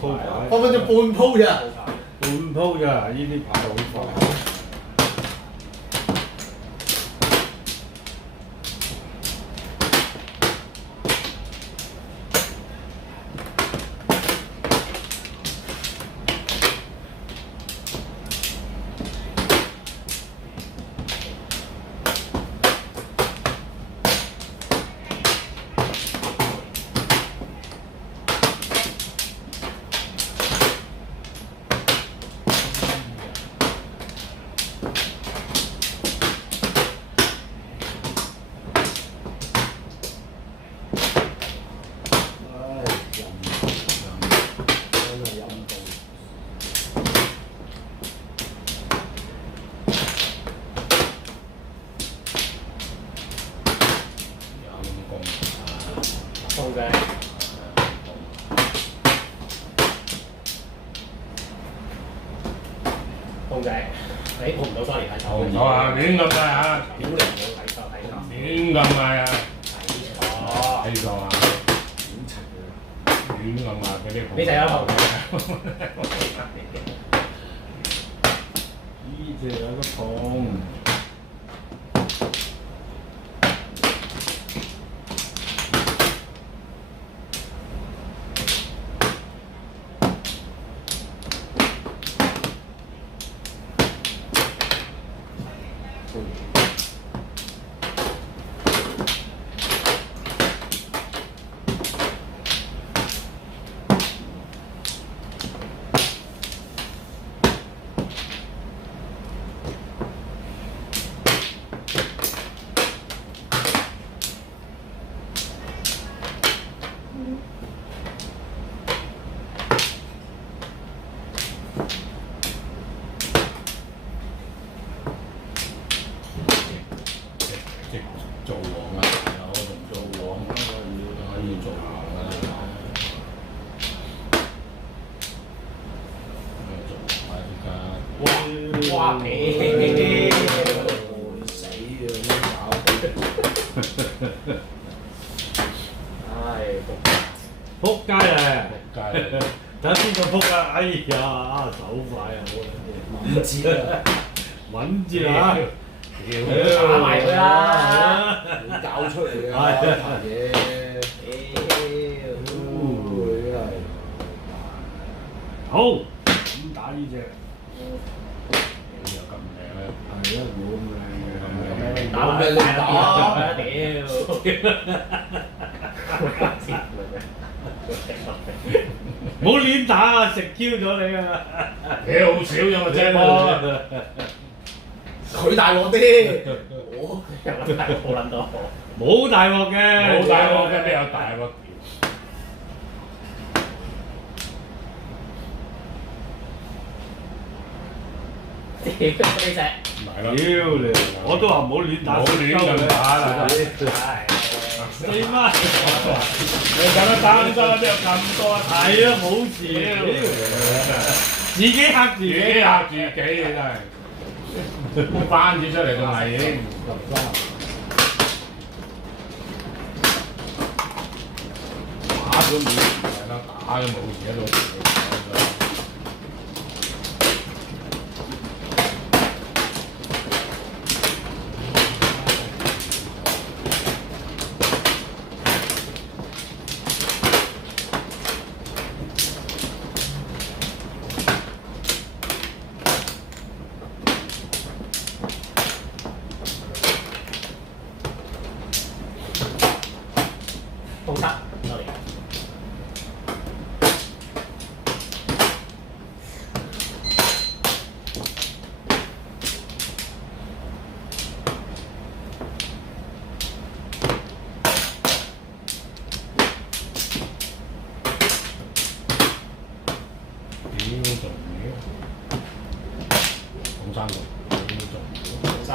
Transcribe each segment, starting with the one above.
鋪牌，分分鐘半鋪咋。半鋪咋？呢啲牌好快。控制。控制。你控唔到 sorry 睇錯。控唔到啊！亂咁嗌啊！屌你冇睇錯睇錯。亂咁嗌啊！睇錯。睇錯啊！亂咁嗌俾啲你就有控制。呢隻有個痛。做王啊！我同做王可以做王啊！做哇！死啊！唉，撲街啊！仆街，睇邊個撲啊！哎呀，手快啊！唔知啊！穩住啊！打埋佢啦！你搞出嚟嘅呢壇嘢，好，咁打呢隻，你又咁靚咧？係啊，冇咁靚嘅。打埋佢打！屌！冇亂打啊！食 Q 咗你啊！你好少有個啫波，佢大鑊啲，我好撚多。冇大鑊嘅，冇大鑊嘅，邊有大鑊？屌呢隻！係咯，屌你！我都話唔好亂打，冇亂咁打啦！死媽！你咁樣打咗邊有咁多？係啊，冇事，自己嚇自自己己嚇自己，你真係翻咗出嚟仲危險。打咗冇事係啦，打咗冇事喺度。封七，sorry。屌做嘢，講三個，屌做嘢，封三。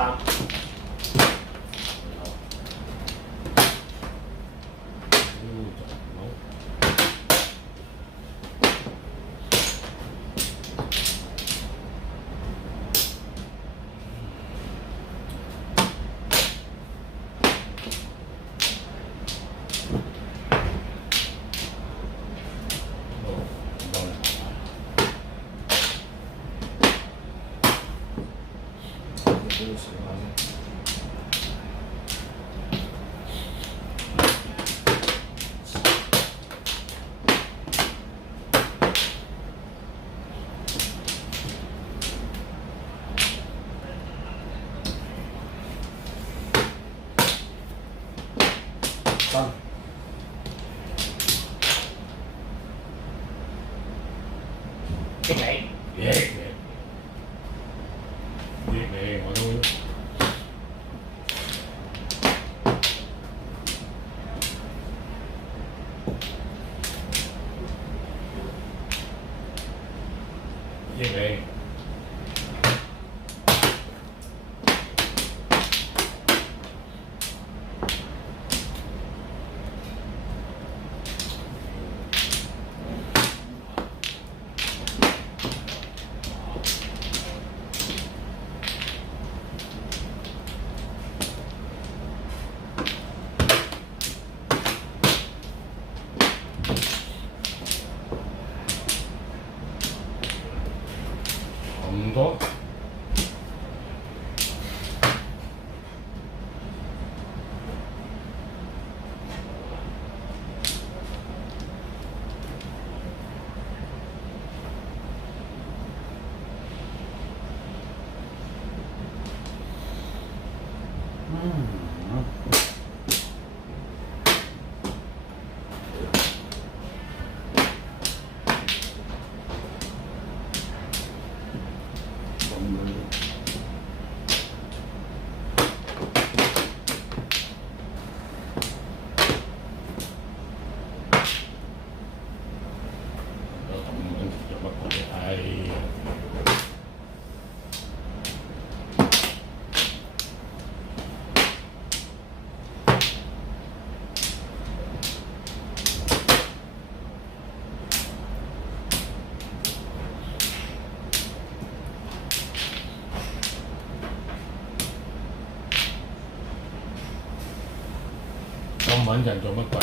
少少下先。真。益你，益你我都益你。咁多。咁穩陣做乜鬼？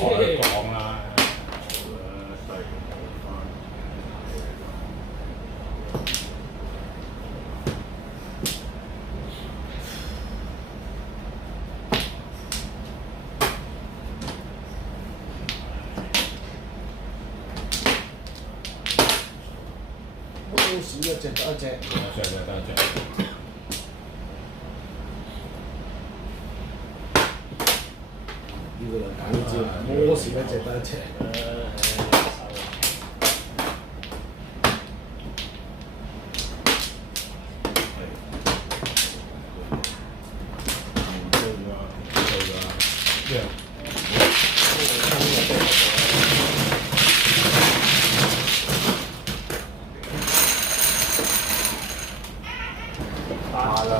開講啦，都少一隻得一隻。得一隻。呢個又揀呢招，摸少一隻得一隻。八啦。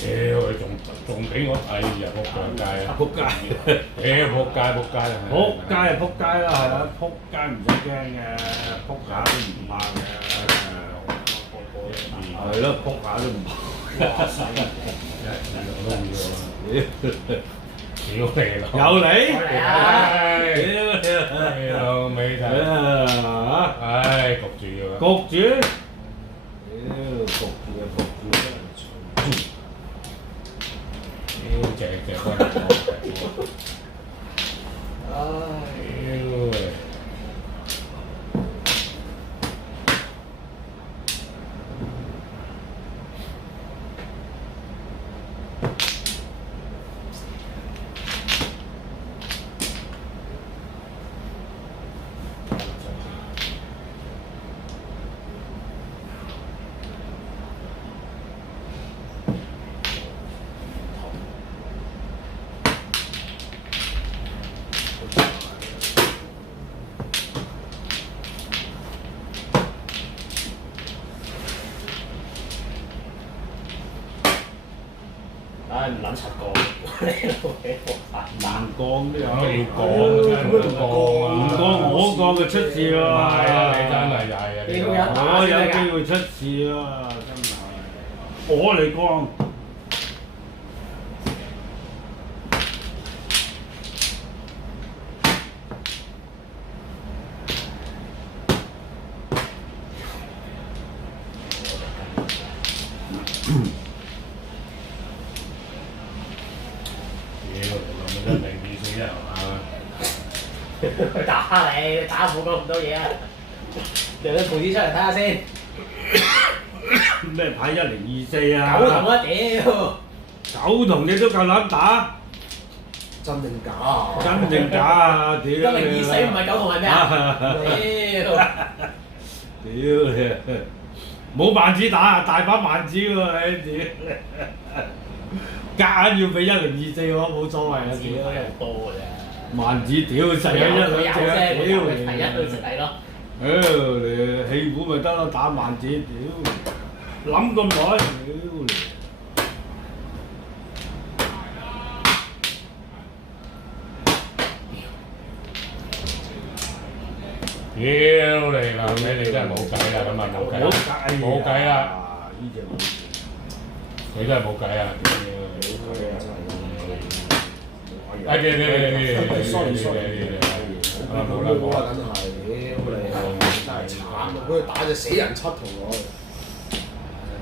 屌佢仲俾我哎呀仆兩街啊！仆街，屌仆街仆街啊！仆街就仆街啦，係啊，仆街唔使驚嘅，仆下都唔怕嘅。係咯，仆下都唔怕。哇死！我都要屌你老！有你？屌你老味睇！唉，焗住要啦！焗住？屌，焗住啊，焗住啊！屌隻翻嚟講，屌！唉，唔撚柒過，你老味唔降都有。我要講，真係唔講啊！唔講我講就出事喎。係啊，你真係曳啊！你我有機會出事啊！真係，我嚟講。佢打你，打冇講咁多嘢啊！讓啲盤子出嚟睇下先。咩牌1024啊？九同啊屌！九同你都夠膽打？真定假啊？真定假啊？屌你！ 1024唔係九同係咩啊？屌！屌你！冇萬子打啊！大把萬子喎，屌！夾硬要俾1024我冇所謂啊！屌！多嘅啫。萬子屌實有一兩隻啊！屌第一你！對食底咯。屌你！氣鼓咪得咯，打萬子屌！諗咁耐，屌你！屌你啦！你真係冇計啦，咁啊冇計啦，冇計啦！呢隻冇計，你真係冇計啊！冇計啊！哎嘅冇啦冇啊，梗係，屌你，真係慘啊！佢打隻死人七同我。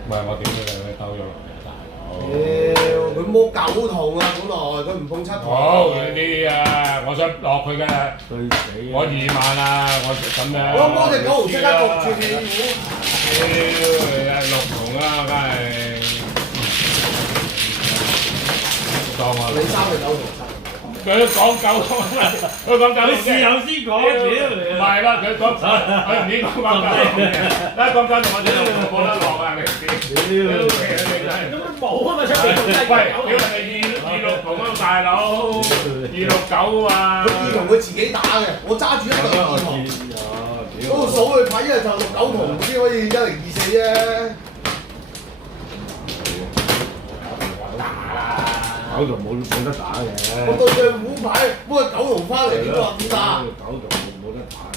唔係我點咗你兜咗落嚟大佬？屌，佢摸九筒啊！本來佢唔碰七筒。好呢啲啊，我想落佢嘅，對死我2萬啊！我咁樣。我摸隻九筒即刻焗住屁股。屌你啊，6筒啊，梗係當我。你三隻九筒七。佢講9筒，佢講9筒。佢事後先講，屌你！唔係啦，佢講佢唔應該講9筒嘅，一講9筒我知道冇得落啊！你知。屌你真係。咁冇啊嘛出邊。喂，屌人哋226筒啊，大佬，269啊！佢二筒佢自己打嘅，我揸住一對二筒。嗰度數佢牌，一日就6、9筒先可以1024啫。九同冇得打嘅。我對佢虎牌，摸個九筒翻嚟，點話點打？九同冇得打嘅，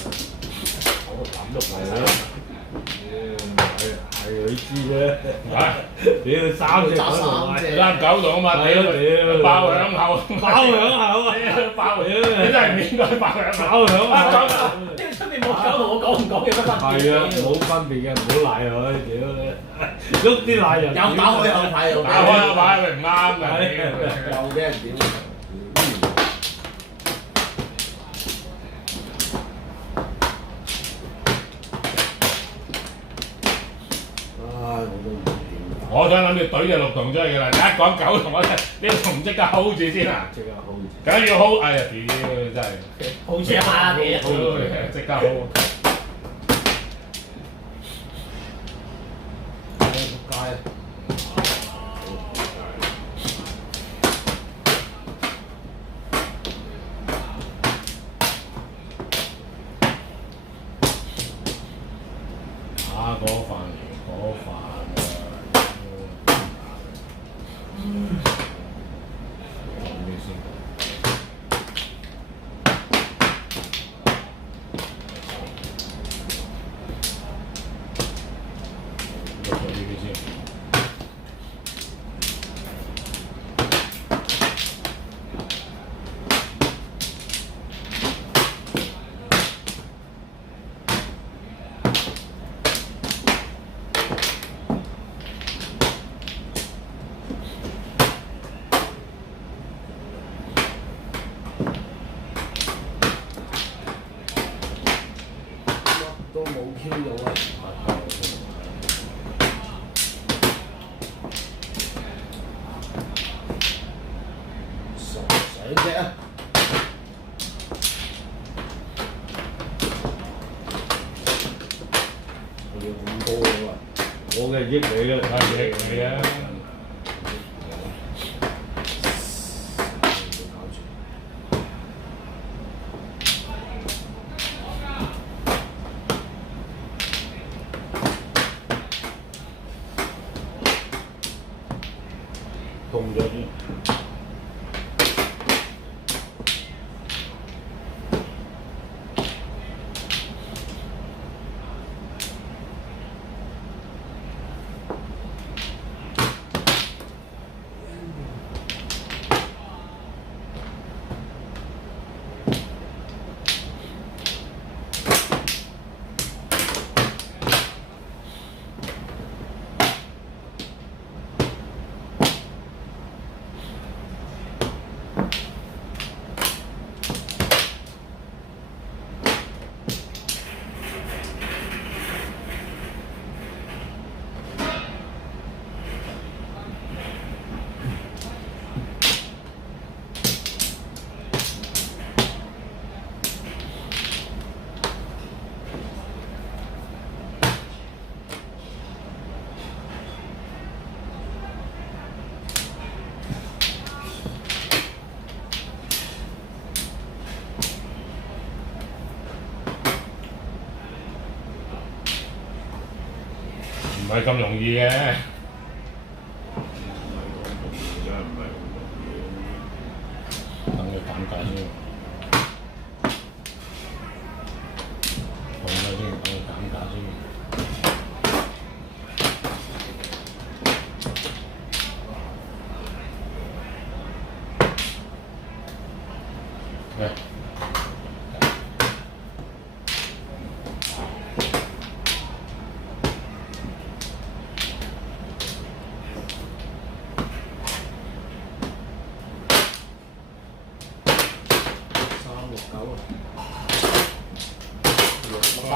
九咁都係啦。係佢知啫。屌3隻九同3、9筒啊嘛，屌爆響口，爆響口啊！爆你真係唔應該爆響口，爆響口。呢個出邊冇九同我講唔講有乜分別？係啊，冇分別嘅，唔好賴佢，屌你！喐啲賴人。有打開有牌有打開個牌佢唔啱嘅，又俾人屌。我想諗住懟隻綠銅出去㗎啦，一講九同我呢個銅即刻 hold 住先啊！即刻 hold 住。梗要 hold，哎呀屌真係，好住一下啦，你。即刻 hold。仆街。打嗰飯嚟嗰飯啊！做咩先？做呢啲先。都冇 Q 到啊！傻醒啫！我要咁多嘅喎，我嘅益你嘅，係益你啊！搞住。痛咗啲。唔係咁容易嘅。等佢減價先，放咗先，等佢減價先。嚟。369啊翻。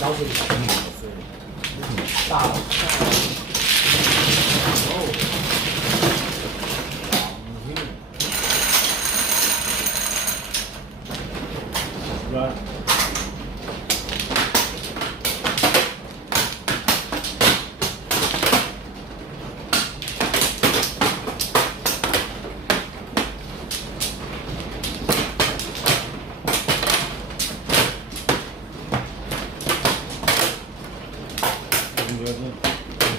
九四三。啦。痛咗先。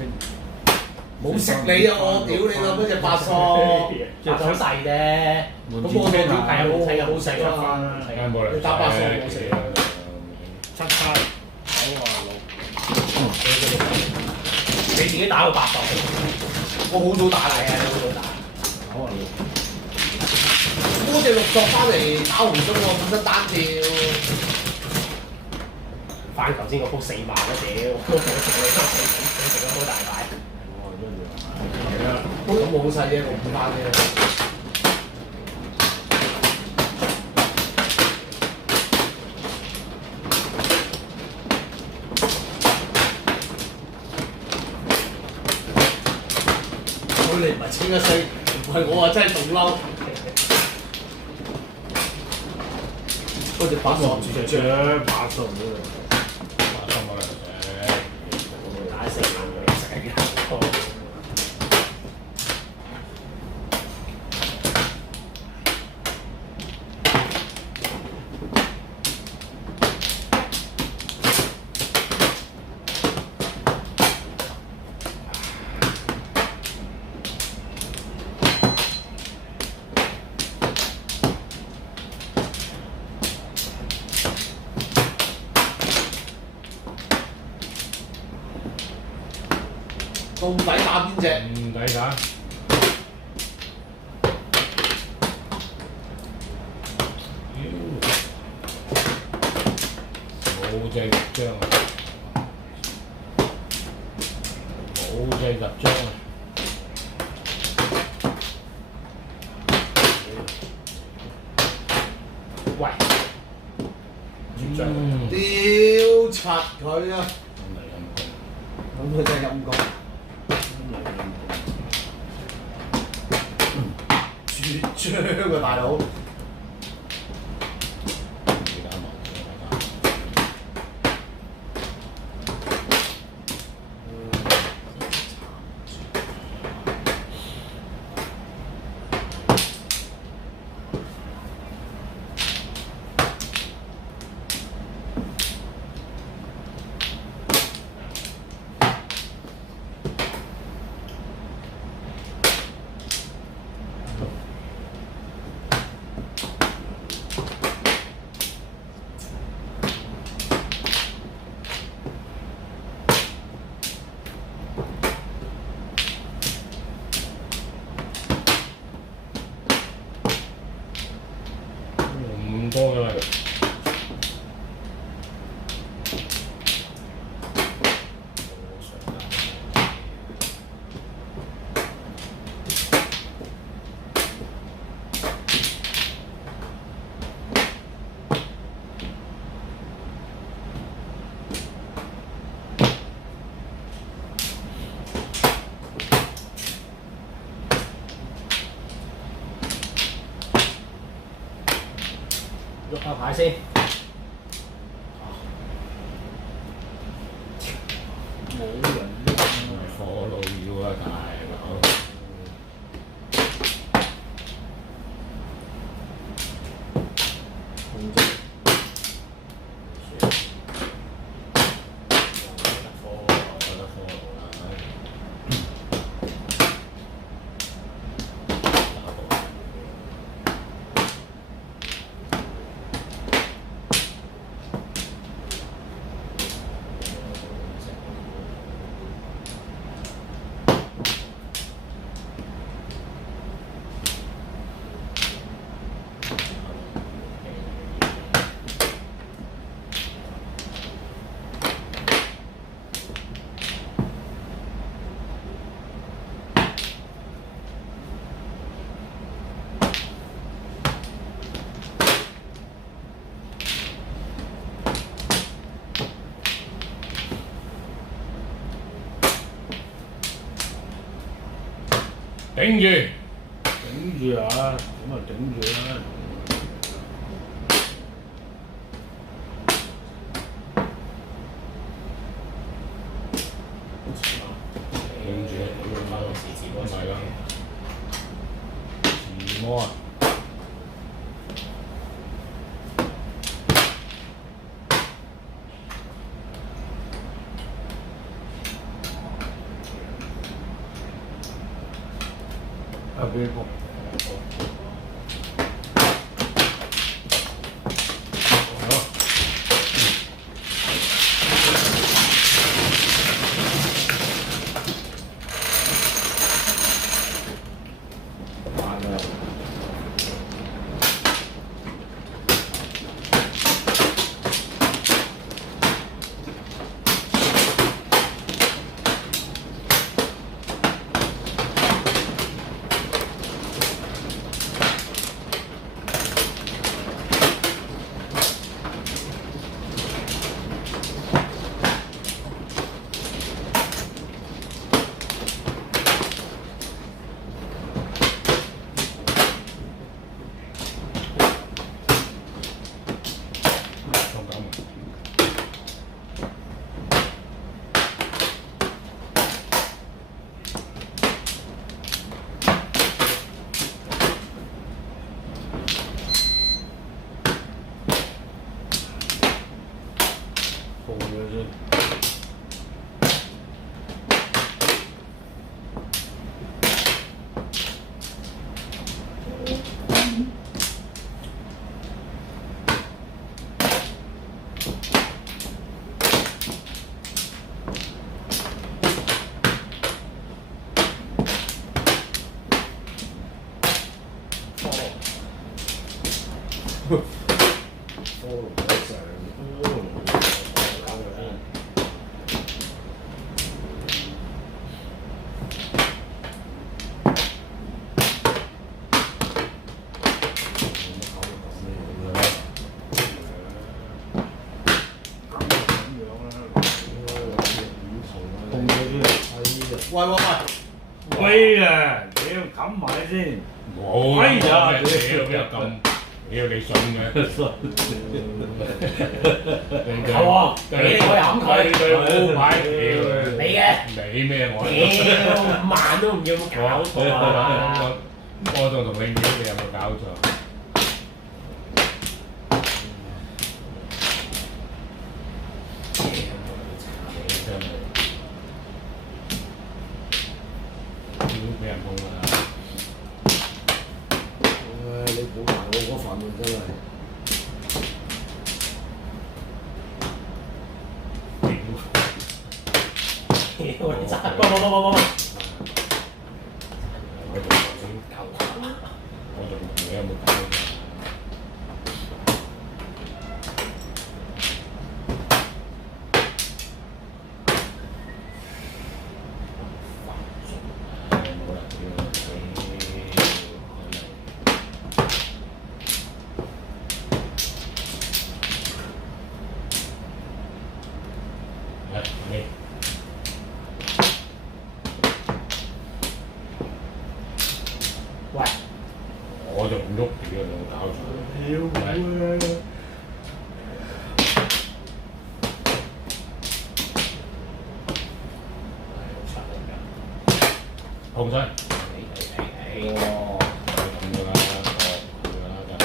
清。冇食你啊！我屌你老母隻八索，即係手細啫。門咁我子清係係啊，冇睇啊，冇食啊啊。睇緊冇嚟。你打八索冇食啊！ 7卡96。你自己打到8索，我好早打嚟係啊，你好早打。嗰隻6索翻嚟打紅中我本身單跳，翻頭先個鋪4萬啦屌，食咗好大塊。咁冇好細啫，我唔翻啫。你唔係清一色，唔係我啊真係仲嬲。嗰隻八索住隻8索嘅。打4萬嘅食嘅。到底打邊隻？唔抵打。冇隻入張啊！冇隻入張啊！喂，屌柒佢啊！咁佢真係陰公。絕張啊大佬！唔多嘅啦。喐下牌先。冇人火爐要啊，大佬！頂住！頂住啊！咁啊頂住啦！頂住！唔係啦，自摸啊！啊俾個。喂喂喂！威啊！屌冚埋先，冇威呀！屌邊有咁？屌你信嘅？係喎，你可以冚佢。對好牌，屌你嘅。你咩我？屌，5萬都唔要，搞錯啊！我仲同你屌，你有冇搞錯？真係屌俾人碰啦！唉，你估埋我嗰份啊，真係。屌你真係，唔。我仲你有冇搞錯？喂，我就唔喐屌，有冇搞錯？屌啊！控身。哇！咁噶啦，咁噶啦，真係。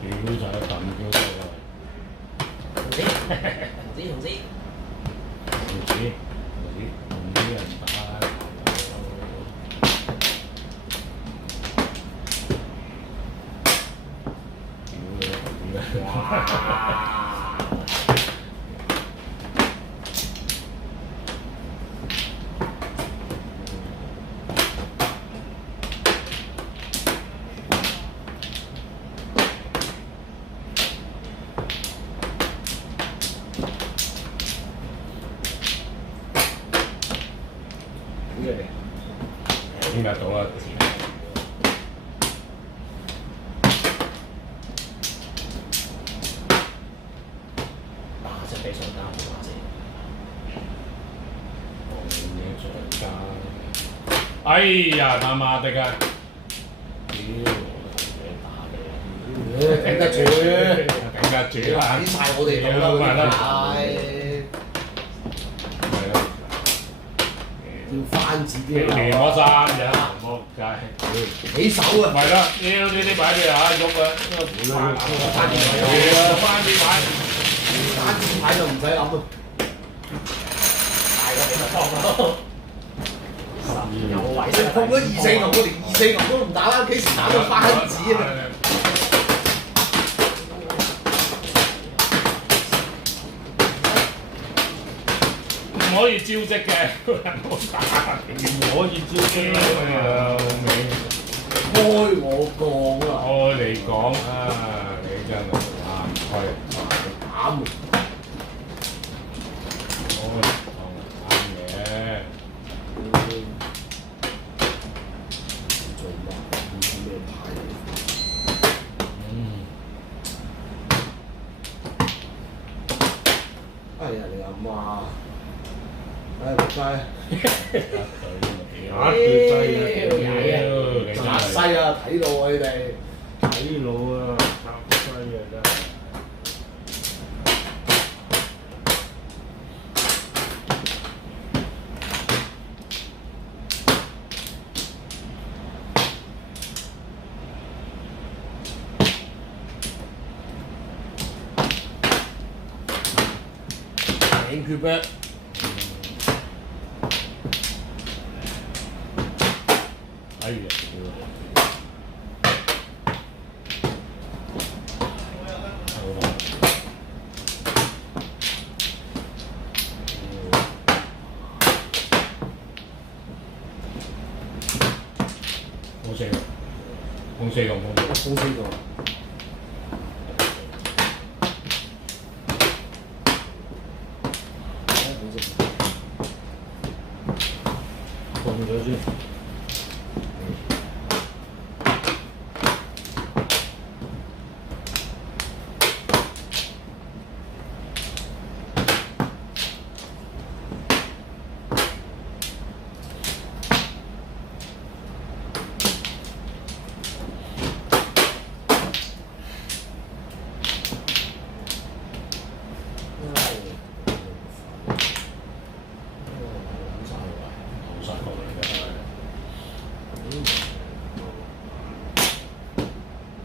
屌就係咁屌真係。同知，唔知人打。哇！聽得到啦。打隻比上加好打啫。哎呀，他媽的啊！屌，你打你。頂得住，頂得住啦！睇晒我哋度啦，嗰啲牌。係咯，要翻自己連我3日，仆街！起手啊！係啦，屌呢啲牌你嚇喐啊！翻啲牌，翻啲牌。單字牌就唔使諗啦。大個你咪放咯。有位先碰咗二四牛，我連二四牛都唔打啦，幾時打到番子啊？唔可以招積嘅，唔好打，唔可以招機啊！開我講啊！我嚟講啊，你真係啱開打門。啱嘅。做乜？唔知咩牌哎呀，你阿媽！哎，仆街！打對西扎西啊！睇到啊你哋。睇路啊，插西啊真係。頂決咩？哎呀！冇四個，冇四個，冇四個。封四個。放咗先。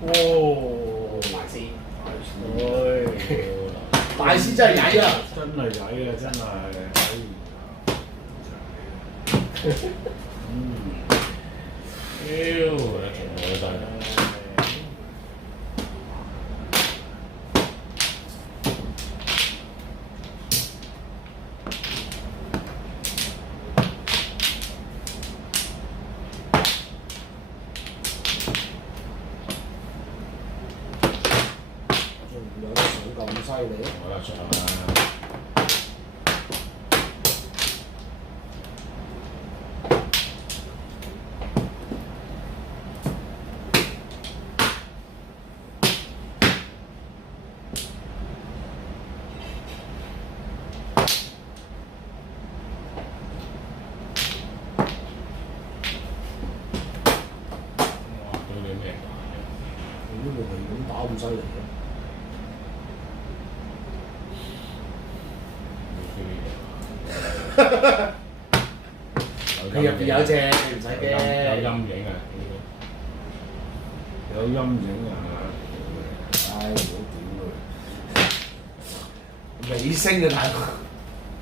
哦，埋先。大師真係曳啊！真係曳啊！真係，屌，全部都晒。有得上咁犀利？我得上啦。哇！對你咩打？你呢個係咁打咁犀利嘅？佢入邊有隻，你唔使驚。有陰影啊！有陰影啊！唉，唔好屌佢！尾聲啊，大佬！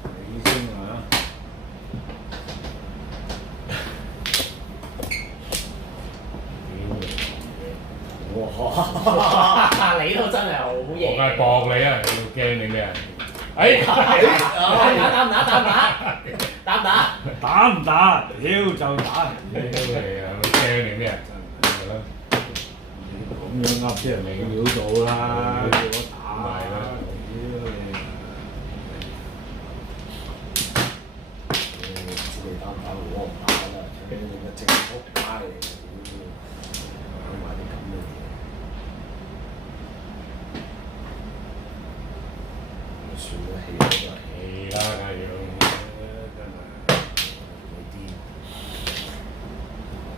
尾聲啊！哇！你都真係好我梗嘢。係搏你啊！你驚你咩啊？哎！打唔打？打唔打？打唔打？打唔打？屌就打！屌你啊！驚你咩啊？係咯。咁樣噏啲人未料到啦，叫我打咪係咯知你打唔打我唔打啦，你咪直撲街嚟嘅，搞埋啲咁嘅嘢。算啦，氣都係係啦，梗係要。你啲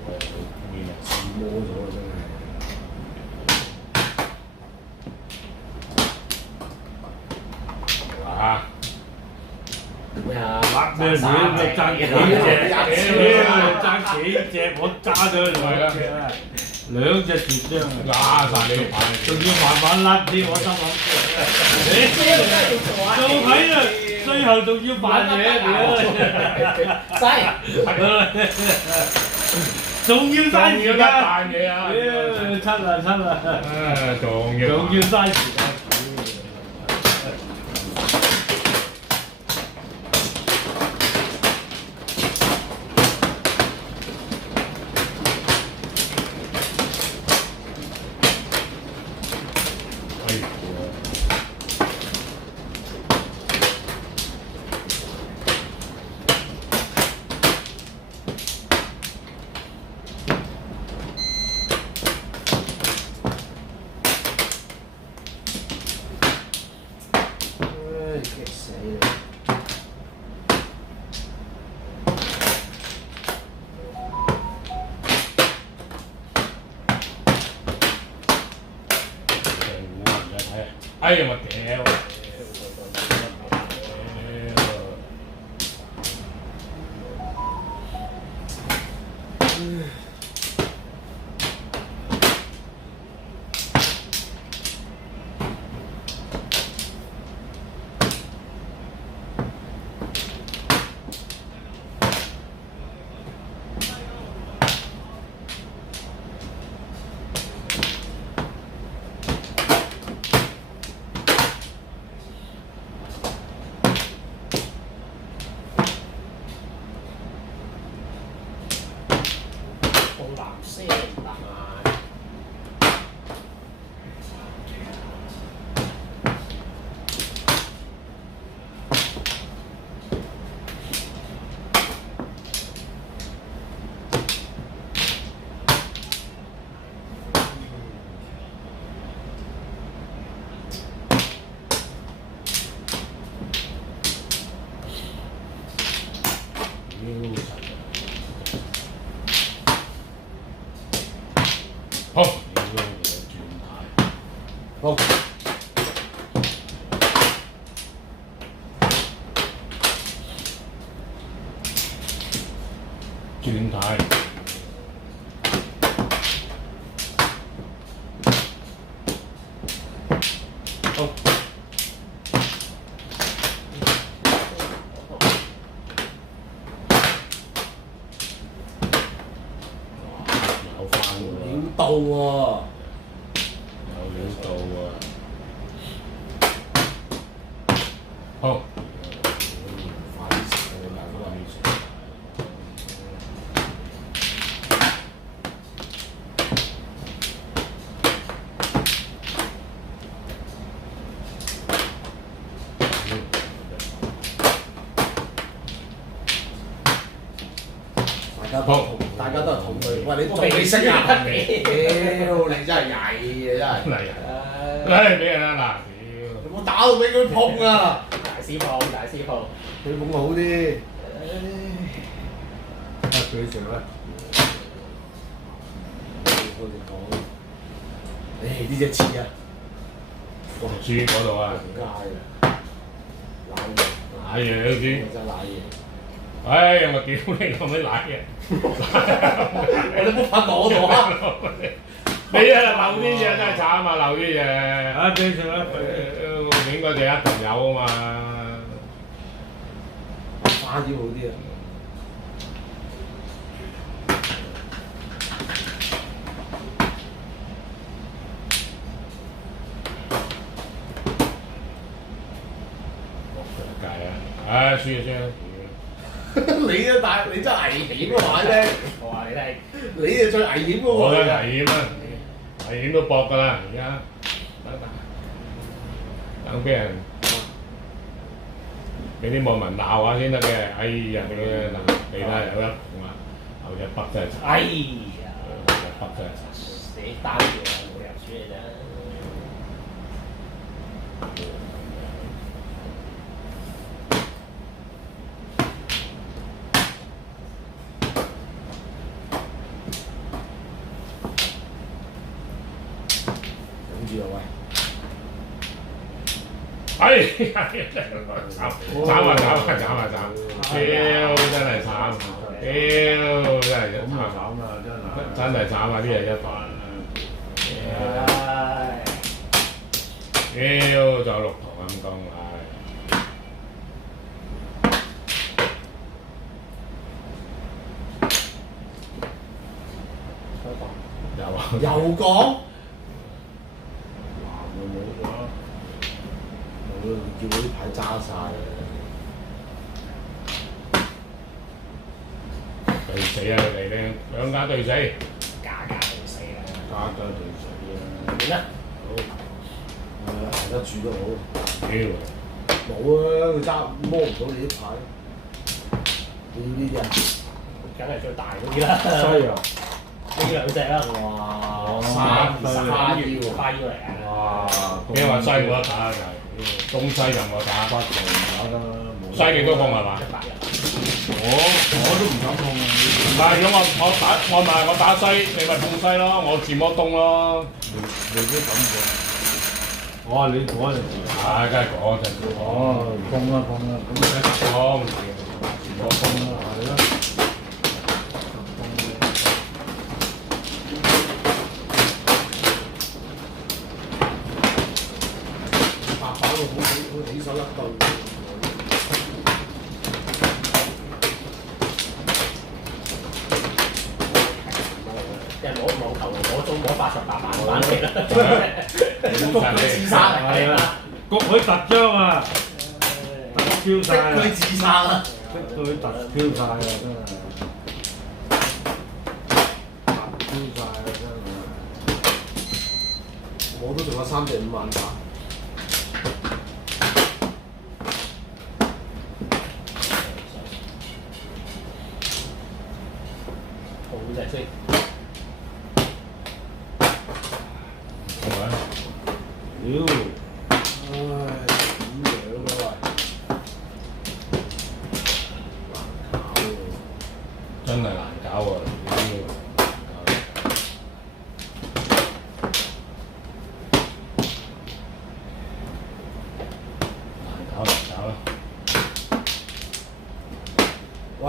我係好面啊！自摸咗真係。啊！咩啊？咩料咪爭幾隻？爭幾隻？我揸咗兩隻啊！兩隻絕張啊！揦晒你個牌，仲要慢慢甩啲，我心諗。真係要做啊！做睇啊，最後仲要扮嘢仲要嘥時間，扮嘢啊！出啦！仲仲要嘥時間。激死你！哎呀我屌！藍色藍。好，好，轉態，好，有翻喎，料到喎！有料到喎，好，快死你兩個！大家都係同類。喂，你仲你識啊？屌，你真係曳嘅真係。嚟啊！嚟俾人啦嗱，屌！你冇打到俾佢碰啊！大師傅，佢碰好啲。佢食啦。我哋講，誒呢隻似啊！豬嗰度啊，街啊！瀨嘢都知。真係瀨嘢。唉，又咪屌你咁樣瀨嘢！你冇發我度啊！你啊漏啲嘢真係慘啊，漏啲嘢。啊，俾食啦！應該就一定有啊嘛。花啲好啲啊！計啊！唉，輸就輸啦。你啊大，你真係危險啊話啫！我話你聽，你係最危險嗰我都個嚟㗎。危險啊！危險都搏㗎啦，而家等俾人俾啲網民鬧下先得嘅。哎呀，佢嗱，你睇有一紅啊，後隻北真係慘。哎呀，後隻北真係慘。死單條啊，冇入主嚟啫。住啊喂！哎呀！慘！屌真係慘！屌真係咁啊慘啦，真係。真係慘啊！啲嘢一煩。唉，屌就6堂咁講，有啊，又講，冇咗，冇叫嗰啲牌揸晒對死啊！你哋兩家對死，家家對死啦。家家對死啊！點啊？捱得住都好。屌！冇啊，佢揸摸唔到你啲牌。你要呢啲啊？梗係最大嗰啲啦。西洋，呢兩隻啦。哇！花腰嚟嘅。哇！你話西冇得打就係，東西就冇得打。八球打得冇。西你都碰係嘛？我都唔敢碰啊！唔係咁我打西，你咪碰西咯，我自摸東咯。未必咁嘅。我話你嗰陣時，係，梗係嗰陣。哦，碰啦，咁唔使講，我碰啦，係啦。白板好起手一對。即係網球攞中攞88萬翻嚟啦。谷佢自殺嚟㗎。焗佢突張啊！突飄晒啊！佢自殺啊！逼到佢突飄晒啊！真係突飄晒啊！真係。我都仲有3隻5萬打。好隻先。屌！唉，咁樣啊喂！真係難搞喎！難搞啦！喂！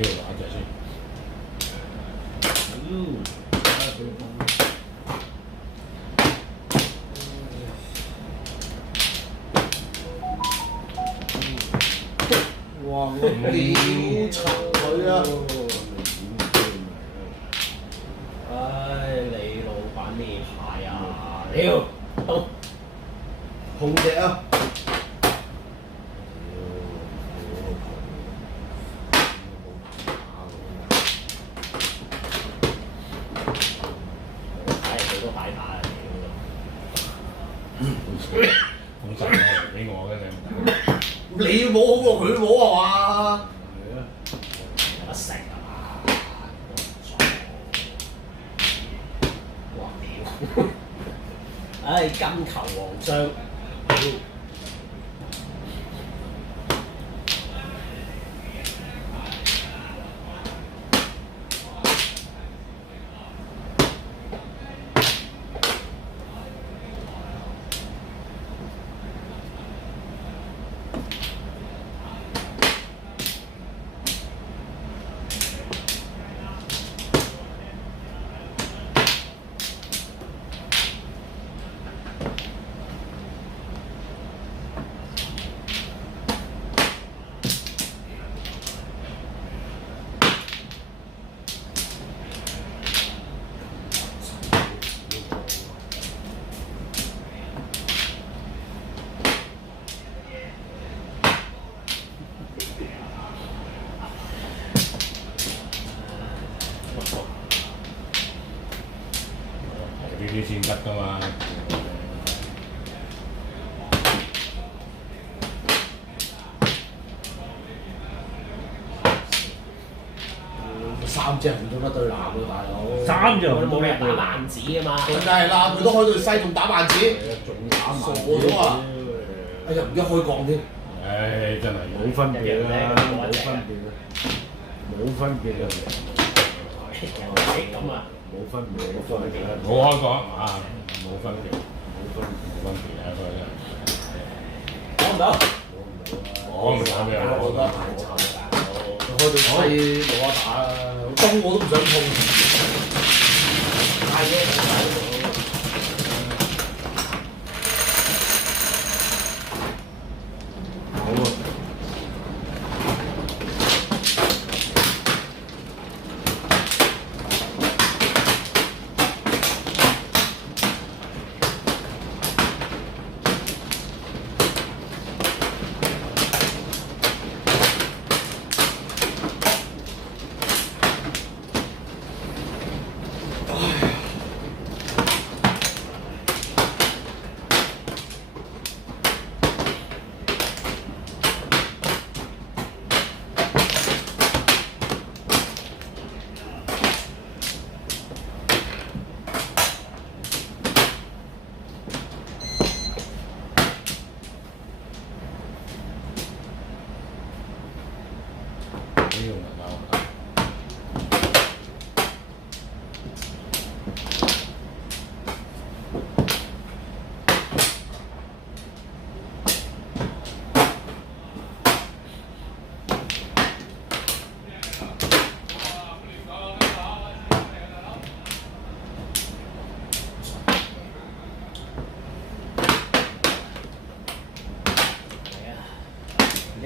屌，玩隻先。哇！我屌柒佢啊！唉，你老闆咩牌啊？屌，到紅隻啊！睇佢都擺牌啊！本身係俾我嘅你。你要摸好過佢摸啊嘛！有得食啊嘛！哇屌！唉，金球皇將，屌！呢啲先得㗎嘛。乜對男喎，大佬。三就我哋冇理由打萬子啊嘛。咁梗係啦，佢都開到西，仲打萬子。仲打埋傻咗啊！哎呀，唔記得開降添。唉，真係冇分別啦，冇分別啦，冇分別啊！咁啊，冇分別，冇分別啦，冇開講啊，冇分別，冇分別啊！講唔到。講唔到咩？我覺得太慘啦，大佬。開到西冇得打啦，中我都唔想碰。太嘢好啊！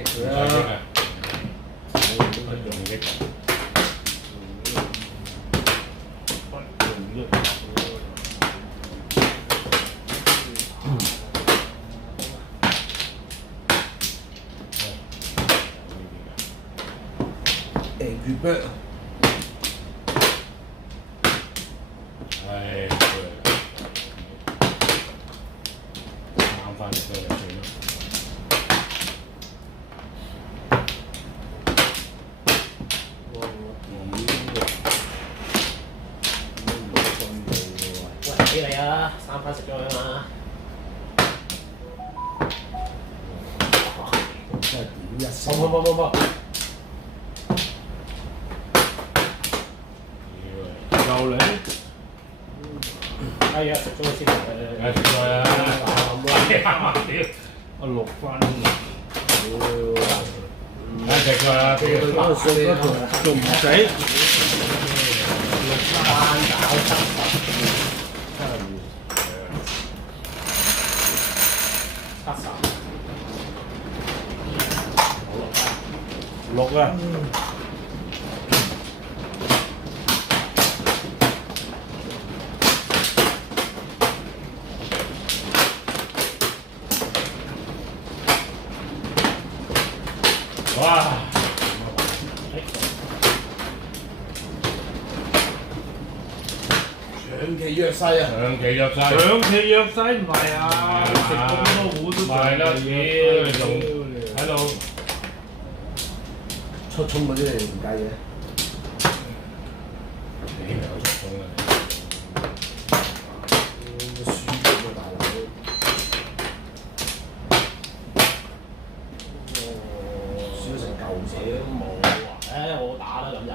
佢啦。越咩？唉，啱翻嚟都就算啦。喂，俾你啊，三番食咗佢嘛。真係屌一聲！冇。又嚟，哎呀，食咗佢先。誒，食咗啦，屌！我6分，食咗啦，對對方輸你仲唔死？翻搞76啊！哇！長期弱勢啊！長期弱勢，長期弱勢唔係啊！食咁多糊都係啦，屌你仲喺度出衝嗰啲你唔計嘅。你咪有出風啊！輸咗啊大佬！輸咗成嚿水都冇啊！誒，我打啦咁就，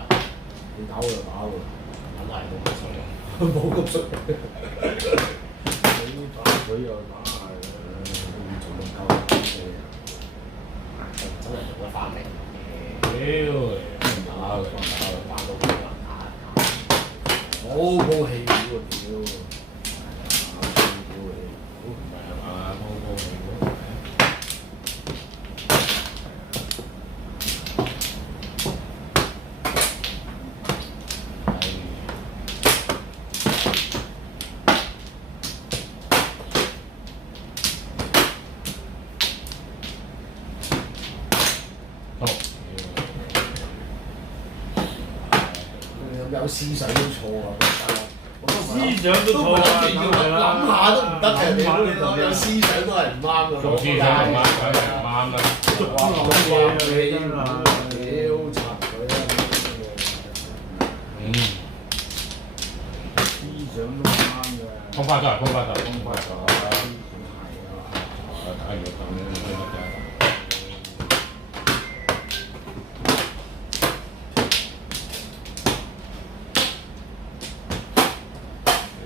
你打我就打喎，梗係冇乜所謂。冇咁衰。你打佢又打係仲唔夠真係做得翻嚟。屌，打佢，打到佢啦，打。好高氣喎屌！唔係嘛，高氣有思想都錯啊！思想都錯啊！諗下都唔得嘅，你有思想都係唔啱嘅。做思想唔啱，梗係唔啱啦。諗嘢真係，屌柒佢啊！嗯。想都啱嘅。通翻咗，通翻咗，通翻咗，係啊，打完咁樣得嘅。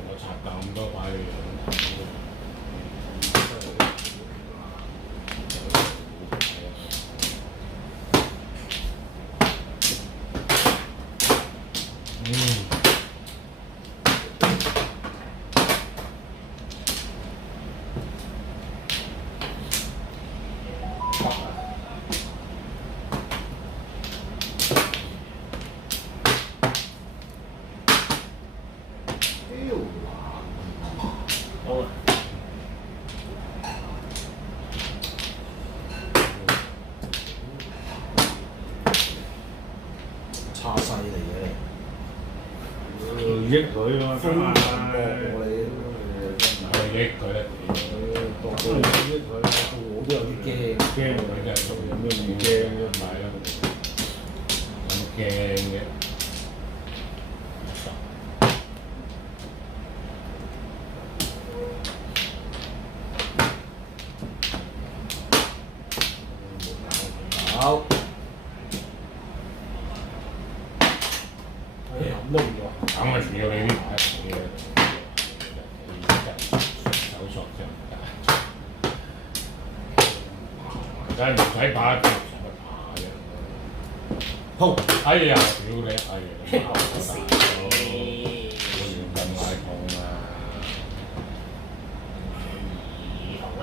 我插咁多塊好啊，叉西嚟嘅你，益佢啊，真係。我益佢咧，當然益佢，我都有啲驚。驚佢真係做有咩唔驚啫？係啊，咁驚嘅。好，諗都唔落。咁啊，仲要你呢排嘅手索啫，梗係唔使打，唔使打嘅。好，哎呀，屌你！哎呀，我死我要咁奶痛啊！好啊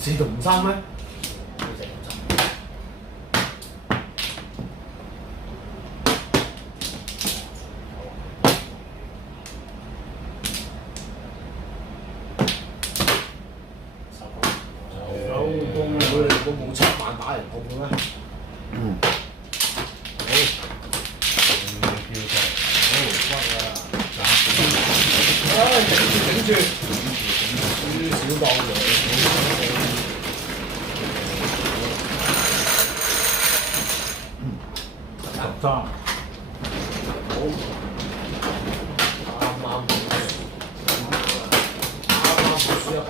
，4同5三咩？收工佢哋個冇7萬打人控嘅咩？唉，頂住，小當13。好，啱好輸100。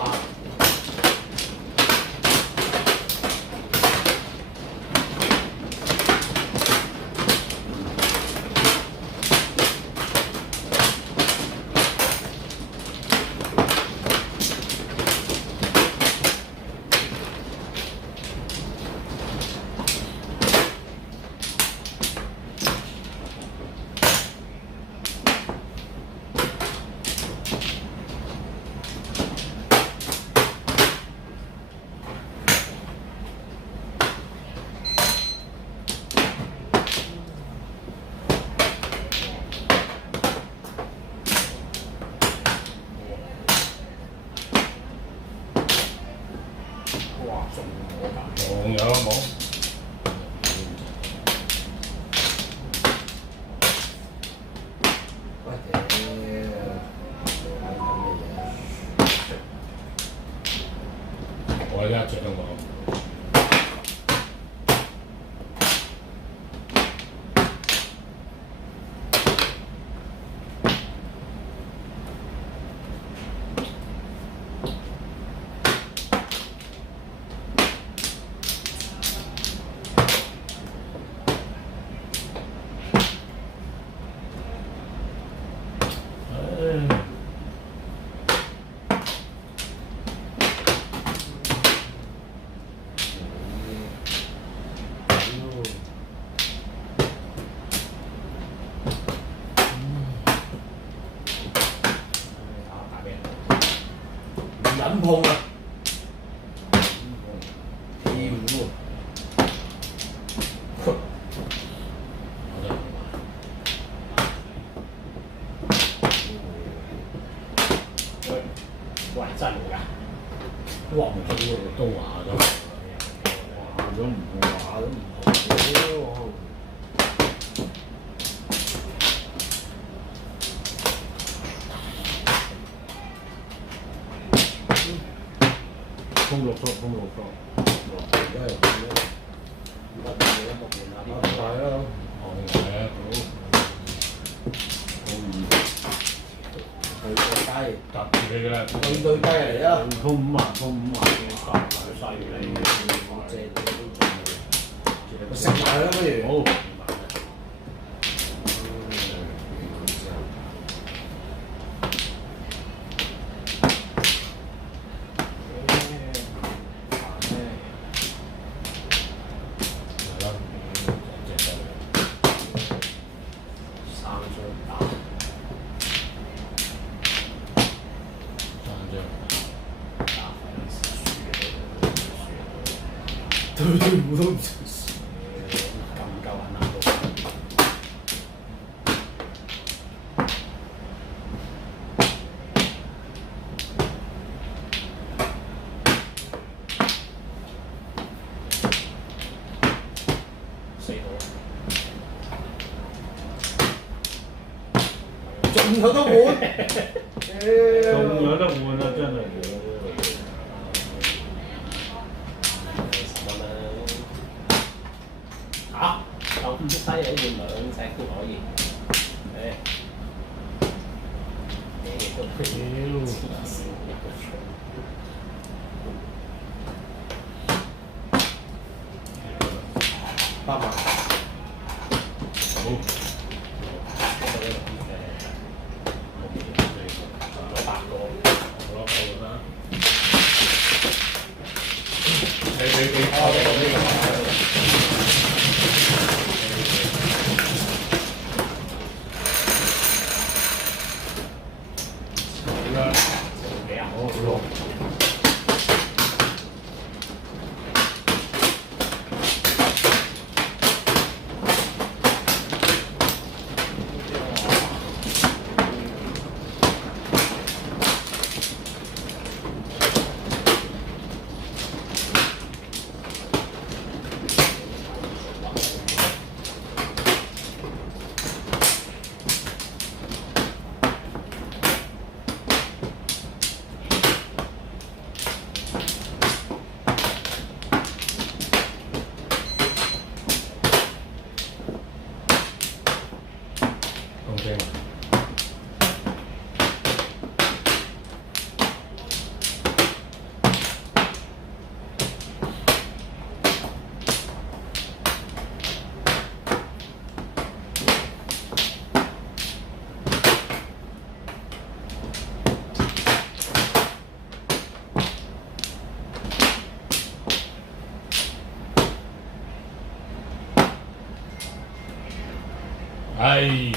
仲有冇？喂屌，係咁嘅嘢。我而家着到我。哇！唔好喎，都話咗，話咗唔好話都唔好。封六縮，封六縮。而家係咁樣。乜嘢都冇變啦，呢係啊，好嘅，好。對對雞，搭住你㗎啦。對對雞嚟啊！封五萬，封五萬，犀利。食埋啦不如。好。對對唔都唔食。咁夠玩難度。死到。仲有得換？仲有得換啊！真係。嚇！咁犀利換兩隻都可以。誒。黐線。8萬。好。唉。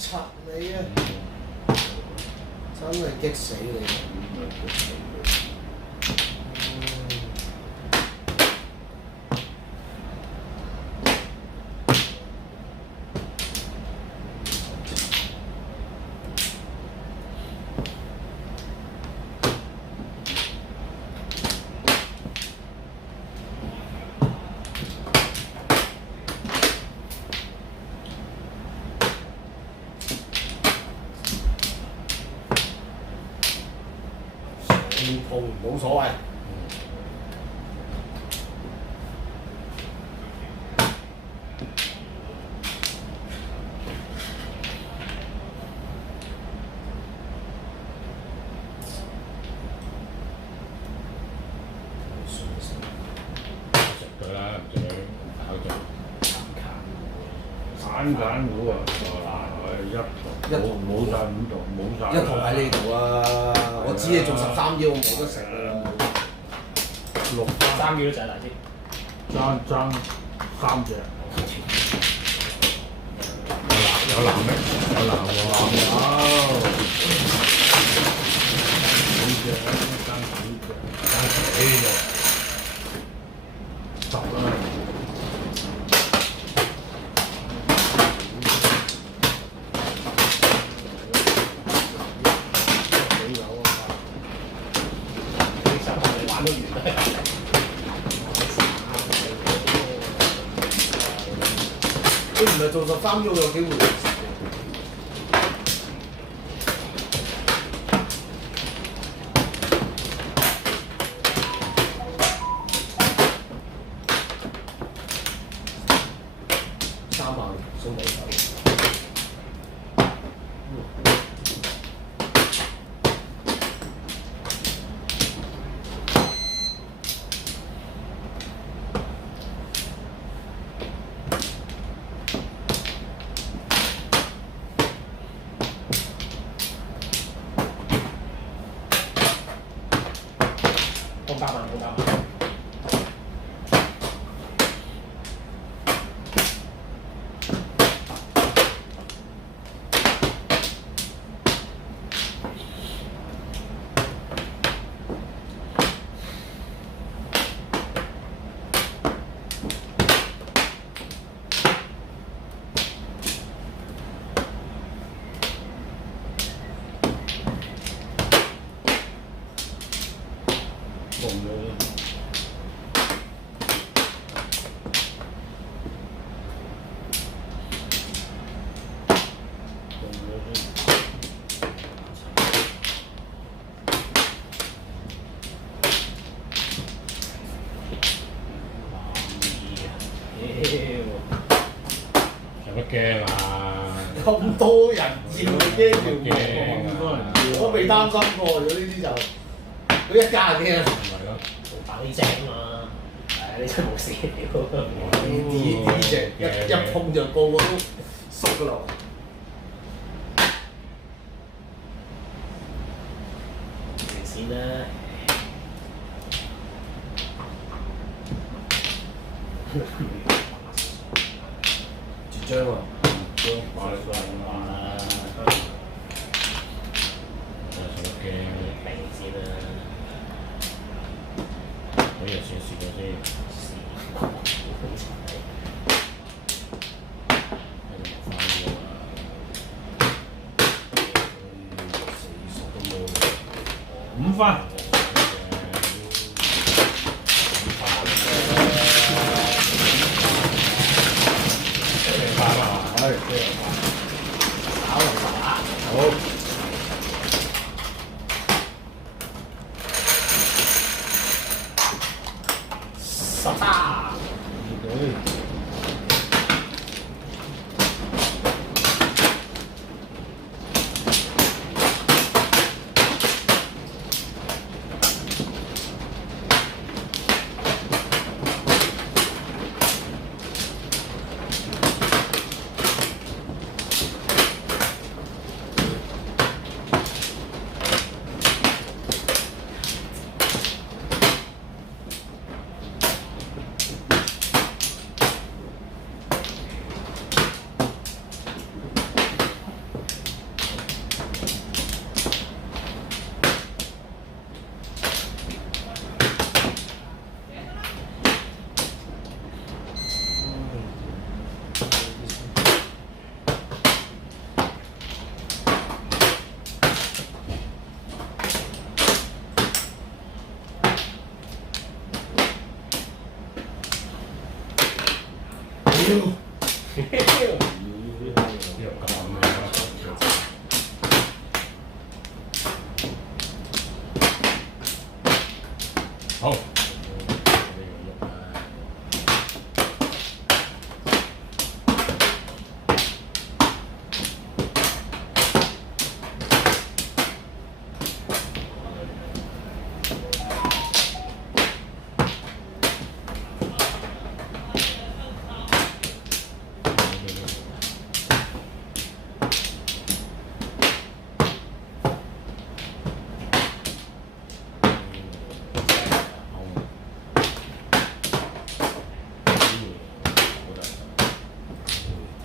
柒你啊！真係激死你！紅冇所謂。食佢啦，唔使搞住。散揀股啊，一同冇晒五度，冇晒。一同喺呢度啊！我只係做13腰，我冇得食啊！ 六3秒都仔嚟先。爭3隻。有男咩？有男喎。幾隻？爭幾隻？爭幾隻？ 10啦。玩到完啦。佢唔係做13腰有機會。3萬送你手。冇加碼，冇加碼。紅咗。有乜驚啊？咁多人要驚條我未擔心過，如果呢啲就佢一家人驚。咪咯，爆呢隻啊嘛，係呢隻冇事屌。呢隻一碰就個個都縮噶啦。先啦。絕張啊！快啦！有乜驚？定先啦。可以試試咗先。5分。13。好。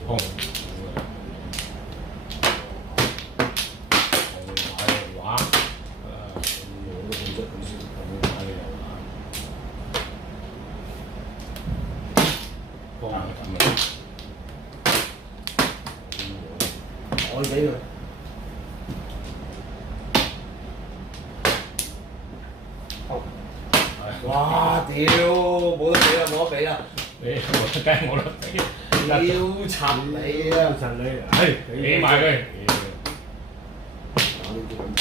空，畫，我都記得佢先。幫下咁啊！我俾佢。哇！屌，冇得比啦，冇得比啦！你我梗係冇得比，屌柒你啊！陳你，係俾埋佢。打呢啲咁嘅。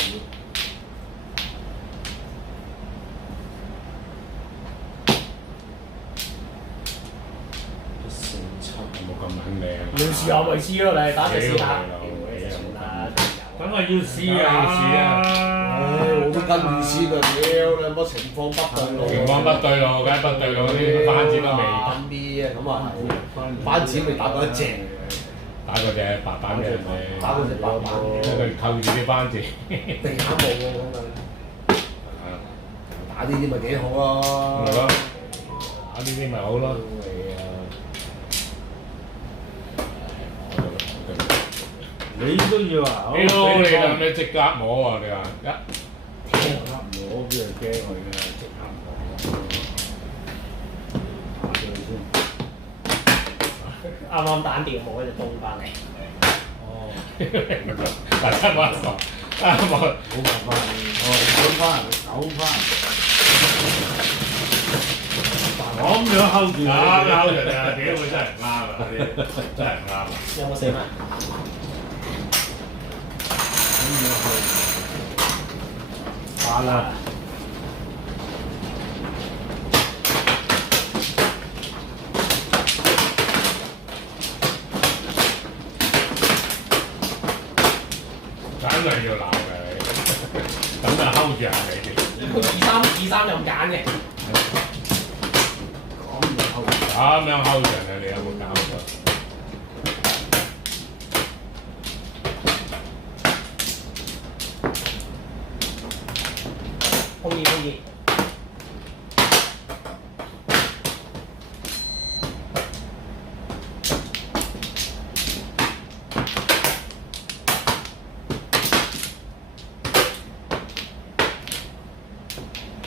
冇咁撚靚。你試下咪知咯，你打隻試下。梗係要試下。我都跟住試啦，屌你乜情況不對路？情況不對路，梗係不對路，啲番子都未咩啊？咁啊係，番子未打過一隻，打嗰隻白板嘅，打嗰隻白板嘅，佢扣住啲番子。地下冇喎咁啊！打呢啲咪幾好咯？咪咯，打呢啲咪好咯。你都要啊？屌你咁你即刻摸啊！你話即刻摸邊係驚佢嘅，即刻摸。打咗佢先。啱啱打電冇嗰隻東翻嚟。哦。大家冇得講，啱冇。好辦法，走翻。咁樣睺住你，啱人啊！屌佢真係唔啱啊！真係唔啱啊！有冇死咩？打啦！梗係要鬧嘅你，咁就睺住下你哋。二三又唔揀嘅。咁樣睺住人啊！你有冇搞錯？空二。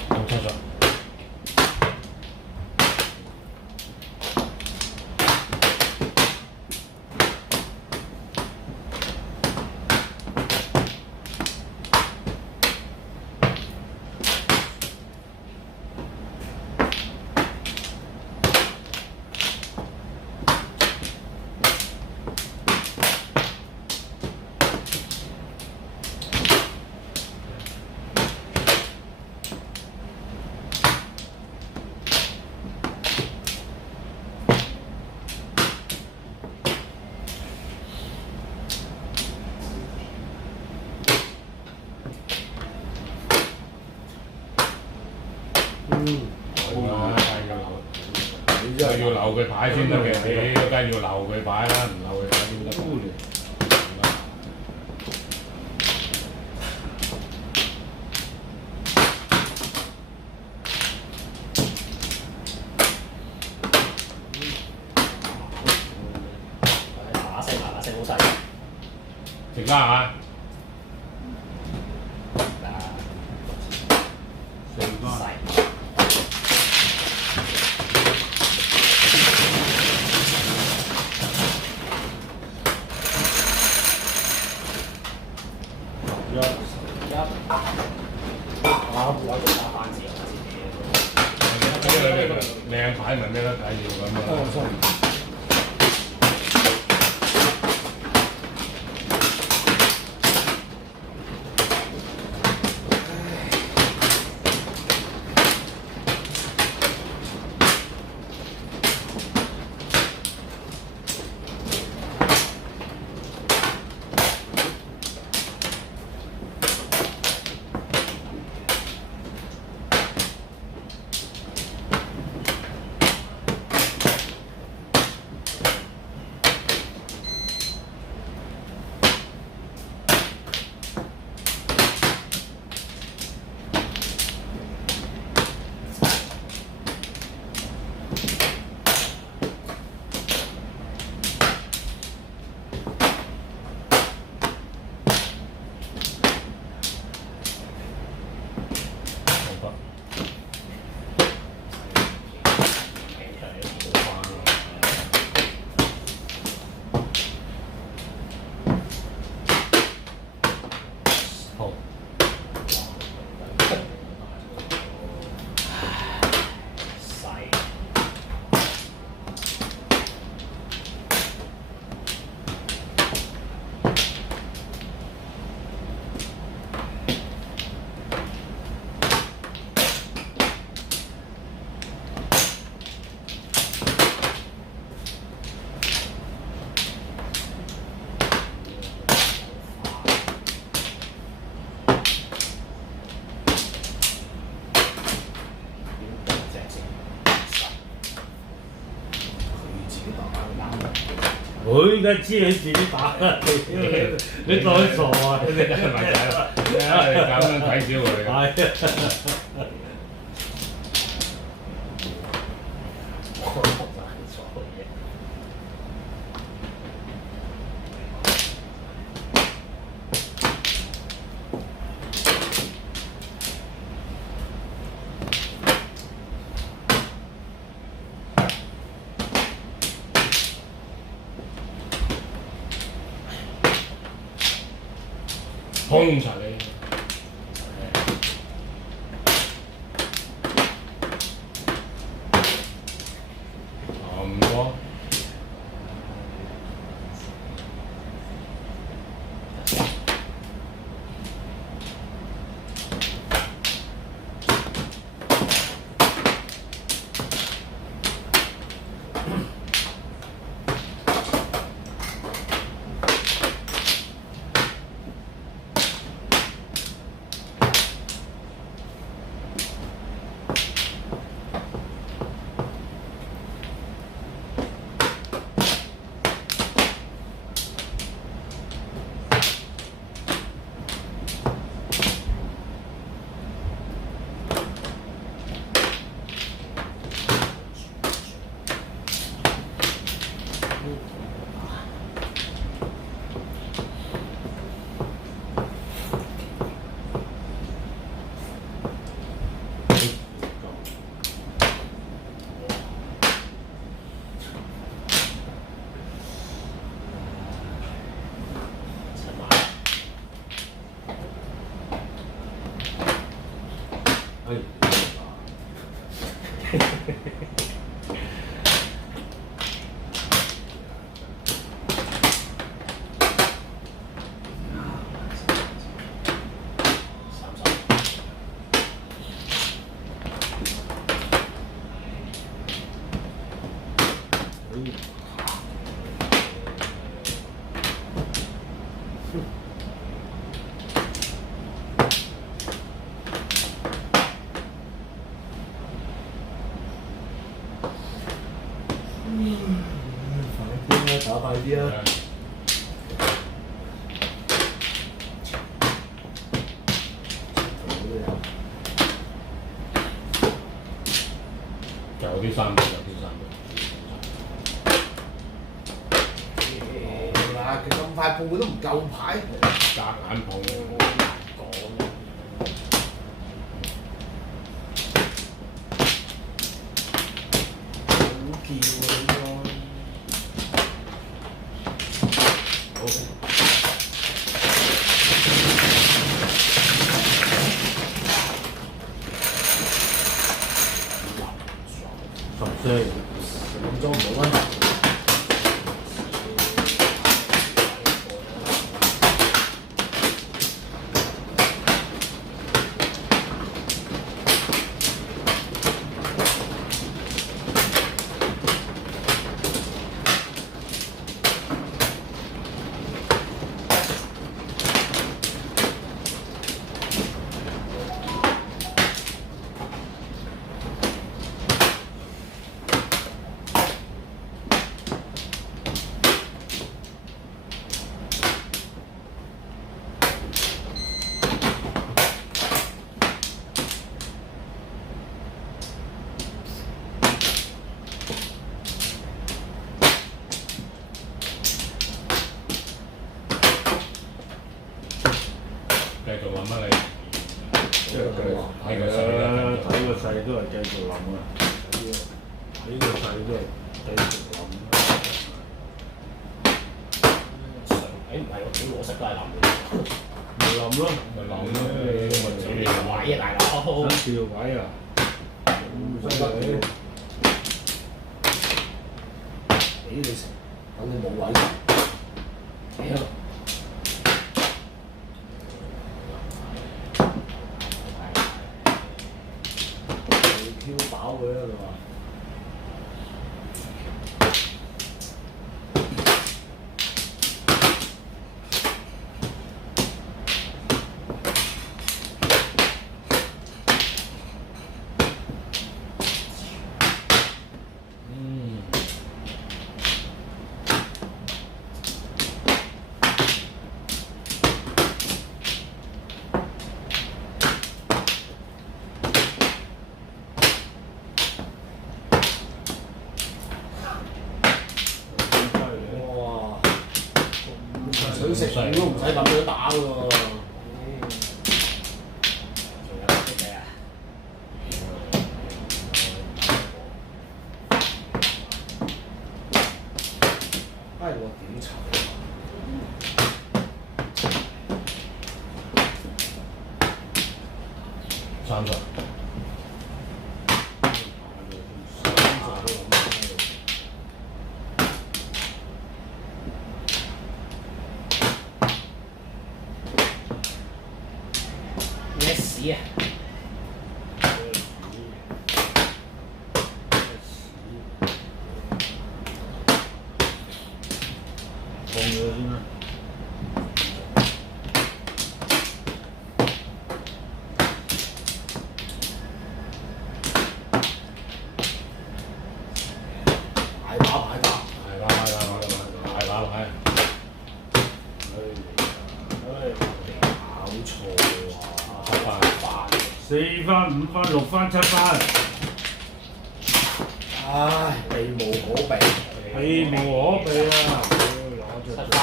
冇錯咗。就要留佢牌先得嘅，你梗係要留佢牌啦，唔留佢牌點得？打聲好細。食啦嚇！靚牌咪咩得睇要咁啊！佢而家知佢自己打啦，你當佢傻啊？你真係咪仔啊？你咁樣睇小佢㗎？係轟柒你！差唔多。打快啲啊！有啲三倍，有啲三倍。嗱，佢咁快碰佢都唔夠牌，夾硬碰。14，咁裝冇問題。繼續諗啊你，即係睇個勢啦，睇個勢都係繼續諗啊！睇個勢都係繼續諗。唔係我屌我識都係諗嘅，咪諗咯，咪諗咯，你咪位啊大佬，想調位啊！唔使得嘅，俾你食，等你冇位。屌！挑飽佢啦，佢話。咁樣打㗎喎。仲有啲咩啊？唉，我點炒？30。咩屎啊？放咗先啦。大把牌打。大把牌。搞錯啊4番、5番、6番、7番，唉，避無可避。避無可避啊！七番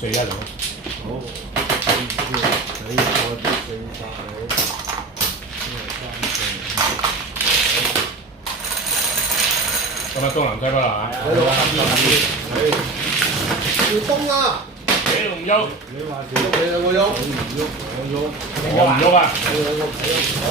4-1嚟。好，你再啲4番好，咁啊，東南西北啦嚇。要東啊！你唔喐，你話事，你兩個喐。你唔喐，我喐。我唔喐啊！你兩個唔喐。好。